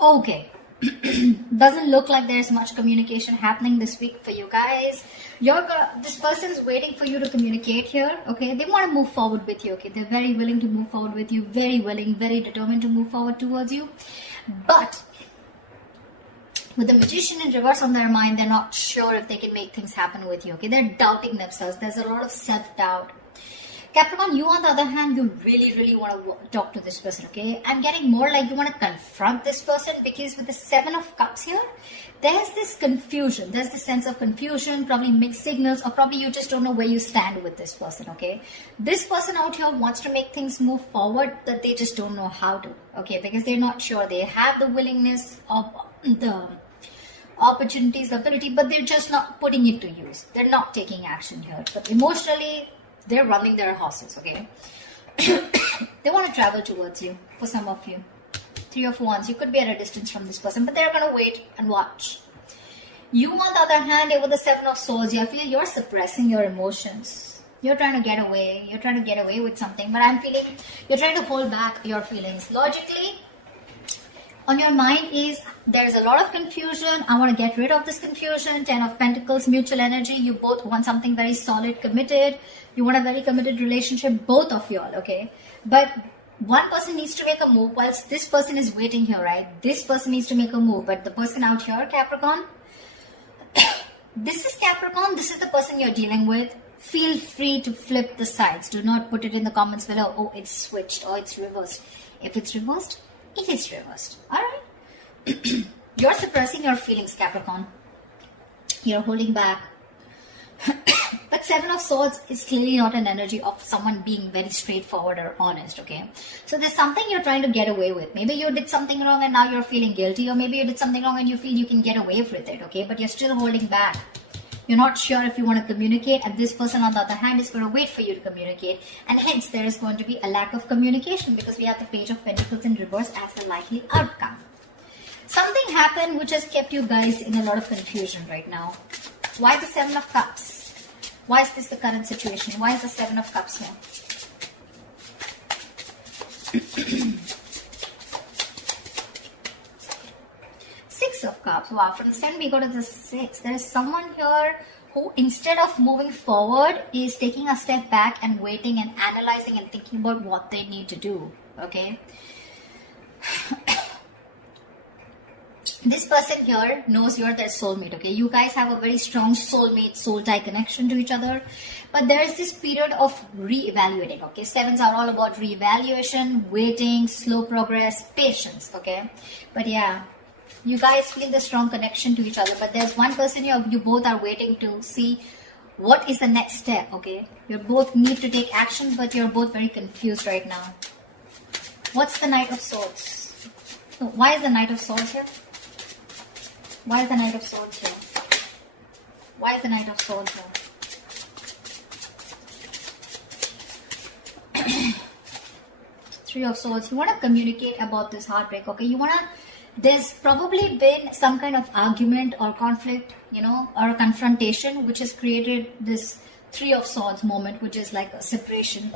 Okay. Doesn't look like there's much communication happening this week for you guys. This person's waiting for you to communicate here. Okay, they want to move forward with you. Okay, they're very willing to move forward with you. Very willing, very determined to move forward towards you. But with the Magician in reverse on their mind, they're not sure if they can make things happen with you. Okay, they're doubting themselves. There's a lot of self-doubt. Capricorn, you on the other hand, you really want to talk to this person, okay? I'm getting more like you want to confront this person, because with the Seven of Cups here, there's this confusion. There's this sense of confusion, probably mixed signals, or probably you just don't know where you stand with this person, okay? This person out here wants to make things move forward, but they just don't know how to, okay? Because they're not sure. They have the willingness of the opportunities, the ability, but they're just not putting it to use. They're not taking action here. But emotionally, they're running their horses, okay? They want to travel towards you, for some of you. Three of Wands, you could be at a distance from this person, but they're going to wait and watch. You, on the other hand, with the Seven of Swords, I feel you're suppressing your emotions. You're trying to get away. You're trying to get away with something, but I'm feeling you're trying to hold back your feelings. Logically, on your mind is there's a lot of confusion. I want to get rid of this confusion. Ten of Pentacles, mutual energy. You both want something very solid, committed. You want a very committed relationship, both of y'all, okay? But one person needs to make a move whilst this person is waiting here, right? This person needs to make a move, but the person out here, Capricorn, this is Capricorn. This is the person you're dealing with. Feel free to flip the sides. Do not put it in the comments below. Oh, it's switched or it's reversed. If it's reversed, it is reversed. All right. You're suppressing your feelings, Capricorn. You're holding back. But Seven of Swords is clearly not an energy of someone being very straightforward or honest, okay? So there's something you're trying to get away with. Maybe you did something wrong and now you're feeling guilty, or maybe you did something wrong and you feel you can get away with it, okay? But you're still holding back. You're not sure if you want to communicate, and this person on the other hand is going to wait for you to communicate, and hence there is going to be a lack of communication because we have the Page of Pentacles in reverse as a likely outcome. Something happened which has kept you guys in a lot of confusion right now. Why the Seven of Cups? Why is this the current situation? Why is the Seven of Cups here? Six of Cups. Wow, from the 7 we go to the 6. There is someone here who, instead of moving forward, is taking a step back and waiting and analyzing and thinking about what they need to do. Okay? This person here knows you're their soulmate, okay? You guys have a very strong soulmate, soul tie connection to each other. But there is this period of re-evaluating, okay? Sevens are all about re-evaluation, waiting, slow progress, patience, okay? But yeah, you guys feel the strong connection to each other. But there's one person you both are waiting to see what is the next step, okay? You both need to take action, but you're both very confused right now. What's the Knight of Swords? So why is the Knight of Swords here? Why is the Knight of Swords here? Why is the Knight of Swords here? Three of Swords. You want to communicate about this heartbreak, okay? You want to... There's probably been some kind of argument or conflict, you know, or a confrontation which has created this Three of Swords moment, which is like a separation.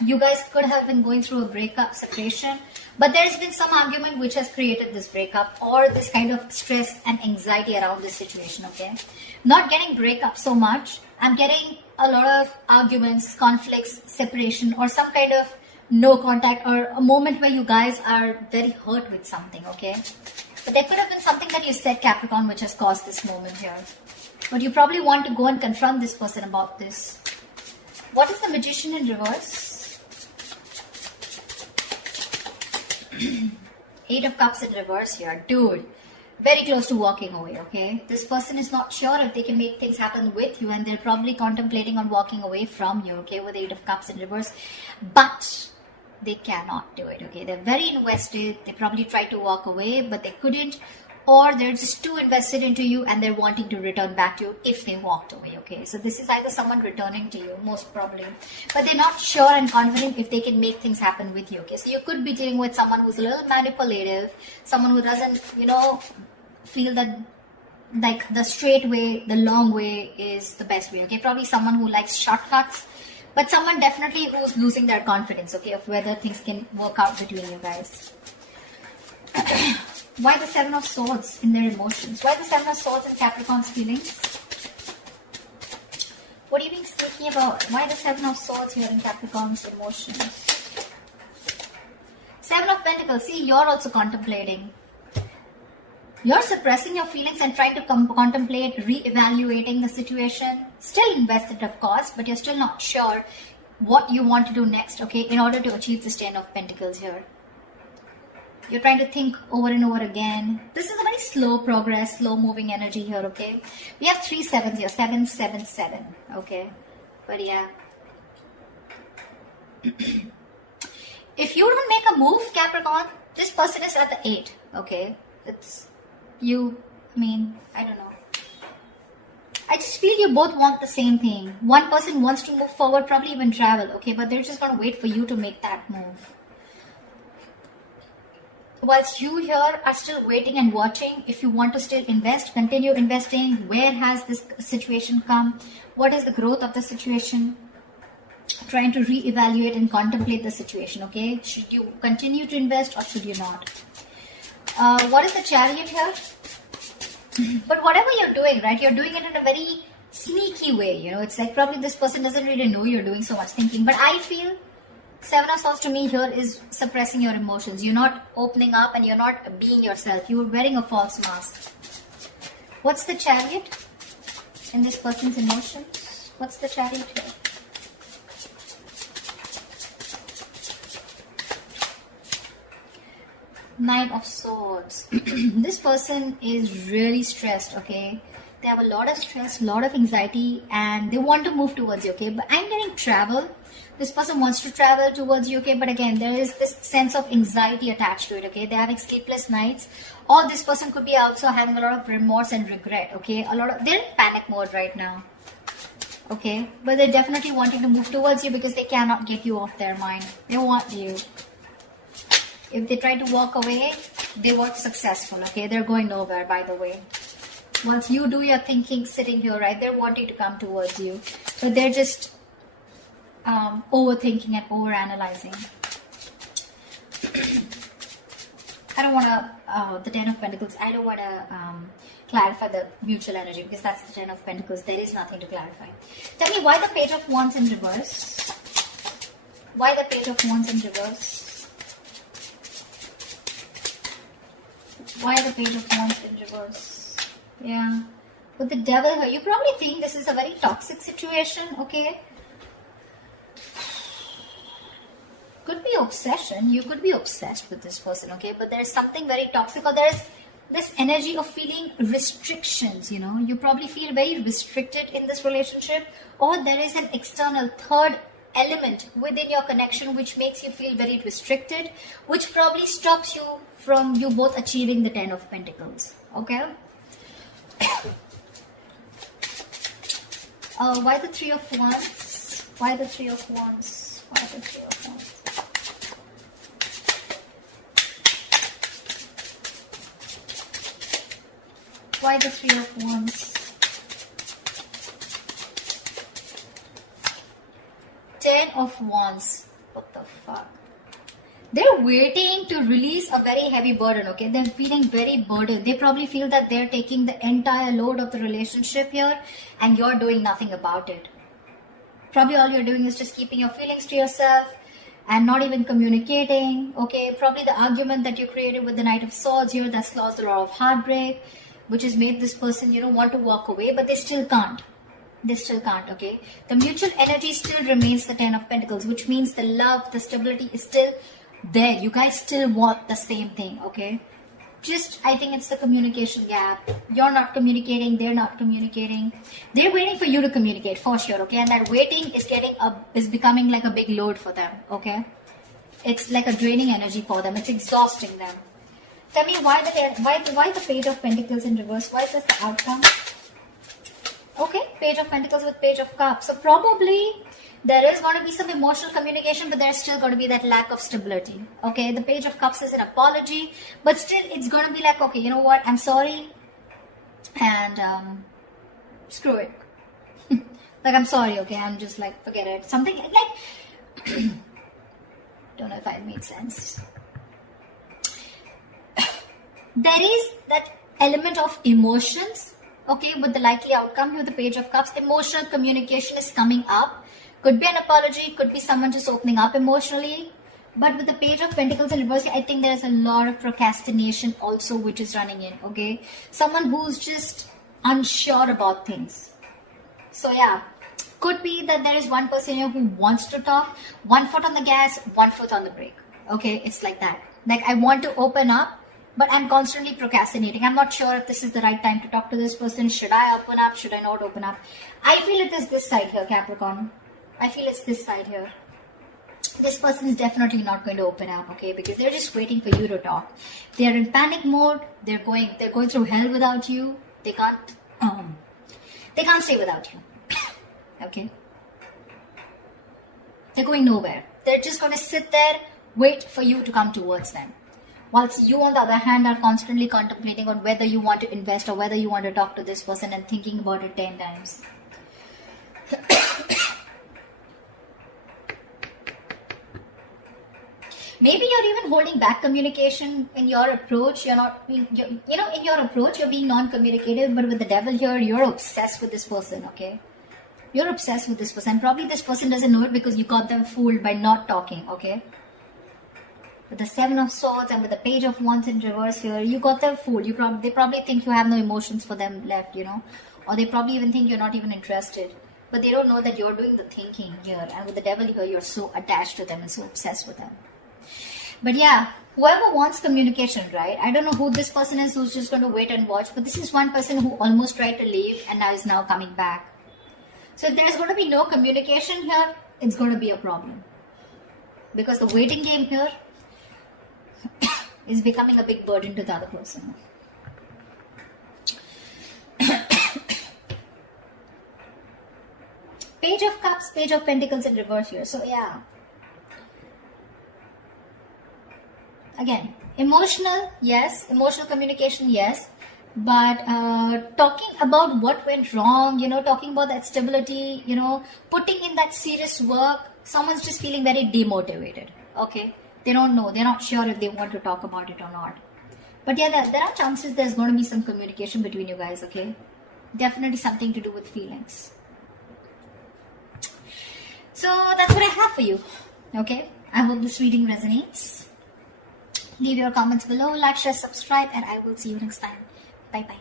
You guys could have been going through a breakup, separation, but there's been some argument which has created this breakup or this kind of stress and anxiety around this situation, okay? Not getting breakup so much. I'm getting a lot of arguments, conflicts, separation, or some kind of no contact, or a moment where you guys are very hurt with something, okay? But there could have been something that you said, Capricorn, which has caused this moment here. But you probably want to go and confront this person about this. What is the Magician in reverse? Eight of Cups in reverse here. Dude, very close to walking away, okay? This person is not sure if they can make things happen with you, and they're probably contemplating on walking away from you, okay, with the Eight of Cups in reverse. But they cannot do it, okay? They're very invested. They probably tried to walk away, but they couldn't. Or they're just too invested into you and they're wanting to return back to you if they walked away, okay? So this is either someone returning to you, most probably. But they're not sure and confident if they can make things happen with you, okay? So you could be dealing with someone who's a little manipulative, someone who doesn't, you know, feel that like the straight way, the long way is the best way, okay? Probably someone who likes shortcuts, but someone definitely who's losing their confidence, okay, of whether things can work out between you guys. Why the Seven of Swords in their emotions? Why the Seven of Swords in Capricorn's feelings? What are you being thinking about? Why the Seven of Swords here in Capricorn's emotions? Seven of Pentacles. See, you're also contemplating. You're suppressing your feelings and trying to contemplate re-evaluating the situation. Still invested, of course, but you're still not sure what you want to do next, okay, in order to achieve this Ten of Pentacles here. You're trying to think over and over again. This is a very slow progress, slow moving energy here, okay? We have 3 sevens here, 7, 7, 7, okay? But yeah. If you don't make a move, Capricorn, this person is at the 8, okay? It's you, I don't know. I just feel you both want the same thing. One person wants to move forward, probably even travel, okay? But they're just going to wait for you to make that move. Whilst you here are still waiting and watching, if you want to still invest, continue investing. Where has this situation come? What is the growth of the situation? Trying to re-evaluate and contemplate the situation, okay? Should you continue to invest or should you not? What is the Chariot here? But whatever you're doing, right, you're doing it in a very sneaky way, you know. It's like probably this person doesn't really know you're doing so much thinking. But I feel Seven of Swords to me here is suppressing your emotions. You're not opening up and you're not being yourself. You're wearing a false mask. What's the Chariot in this person's emotions? What's the Chariot here? Knight of Swords. This person is really stressed, okay? They have a lot of stress, a lot of anxiety, and they want to move towards you, okay? But I'm getting travel. This person wants to travel towards you, okay? But again, there is this sense of anxiety attached to it, okay? They're having sleepless nights. Or this person could be also having a lot of remorse and regret, okay? They're in panic mode right now, okay? But they're definitely wanting to move towards you because they cannot get you off their mind. They want you. If they try to walk away, they weren't successful, okay? They're going nowhere, by the way. Once you do your thinking sitting here, right, they're wanting to come towards you. But they're just overthinking and overanalyzing. I don't want to, the Ten of Pentacles, I don't want to clarify the mutual energy because that's the Ten of Pentacles. There is nothing to clarify. Tell me why the Page of Wands in reverse? Why the Page of Wands in reverse? Why the Page of Wands in reverse? Yeah. With the Devil here, you probably think this is a very toxic situation, okay? Could be obsession. You could be obsessed with this person, okay? But there's something very toxic, or there's this energy of feeling restrictions, you know? You probably feel very restricted in this relationship, or there is an external third element within your connection which makes you feel very restricted, which probably stops you from you both achieving the Ten of Pentacles, okay? Why the Three of Wands? Why the Three of Wands? Why the Three of Wands? Why the Three of Wands? Ten of Wands. What the fuck? They're waiting to release a very heavy burden, okay? They're feeling very burdened. They probably feel that they're taking the entire load of the relationship here and you're doing nothing about it. Probably all you're doing is just keeping your feelings to yourself and not even communicating, okay? Probably the argument that you created with the Knight of Swords here that's caused a lot of heartbreak, which has made this person, you know, want to walk away, but they still can't. They still can't, okay? The mutual energy still remains the Ten of Pentacles, which means the love, the stability is still there. You guys still want the same thing, okay? Just, I think it's the communication gap. You're not communicating, they're not communicating. They're waiting for you to communicate, for sure, okay? And that waiting is becoming like a big load for them, okay? It's like a draining energy for them. It's exhausting them. Tell me why the Page of Pentacles in reverse? Why is this the outcome? Okay, Page of Pentacles with Page of Cups. So probably there is going to be some emotional communication, but there's still going to be that lack of stability. Okay, the Page of Cups is an apology, but still it's going to be like, okay, you know what? I'm sorry, and screw it. Like, I'm sorry, okay? I'm just like, forget it. Something like, don't know if I made sense. there is that element of emotions, okay, with the likely outcome here, the Page of Cups. Emotional communication is coming up. Could be an apology, could be someone just opening up emotionally. But with the Page of Pentacles in reverse, I think there's a lot of procrastination also which is running in, okay? Someone who's just unsure about things. So yeah, could be that there is one person here who wants to talk, 1 foot on the gas, 1 foot on the brake, okay? It's like that. Like, I want to open up, but I'm constantly procrastinating. I'm not sure if this is the right time to talk to this person. Should I open up? Should I not open up? I feel it is this side here, Capricorn. I feel it's this side here. This person is definitely not going to open up, okay? Because they're just waiting for you to talk. They're in panic mode. They're going through hell without you. They can't stay without you. Okay? They're going nowhere. They're just going to sit there, wait for you to come towards them. Whilst you, on the other hand, are constantly contemplating on whether you want to invest or whether you want to talk to this person and thinking about it 10 times. Maybe you're even holding back communication in your approach. You're not being, in your approach, you're being non-communicative, but with the devil here, you're obsessed with this person, okay? You're obsessed with this person. Probably this person doesn't know it because you got them fooled by not talking, okay? With the 7 of Swords and with the Page of Wands in reverse here, you got them fooled. They probably think you have no emotions for them left, or they probably even think you're not even interested. But they don't know that you're doing the thinking here. And with the devil here, you're so attached to them and so obsessed with them. But yeah, whoever wants communication, right? I don't know who this person is who's just going to wait and watch. But this is one person who almost tried to leave and now is now coming back. So if there's going to be no communication here, it's going to be a problem. Because the waiting game here is becoming a big burden to the other person. Page of Cups, Page of Pentacles in reverse here. So yeah. Again, emotional, yes. Emotional communication, yes. But talking about what went wrong, talking about that stability, putting in that serious work, someone's just feeling very demotivated, okay? They don't know. They're not sure if they want to talk about it or not. But yeah, there are chances there's going to be some communication between you guys, okay? Definitely something to do with feelings. So that's what I have for you, okay? I hope this reading resonates. Leave your comments below, like, share, subscribe, and I will see you next time. Bye-bye.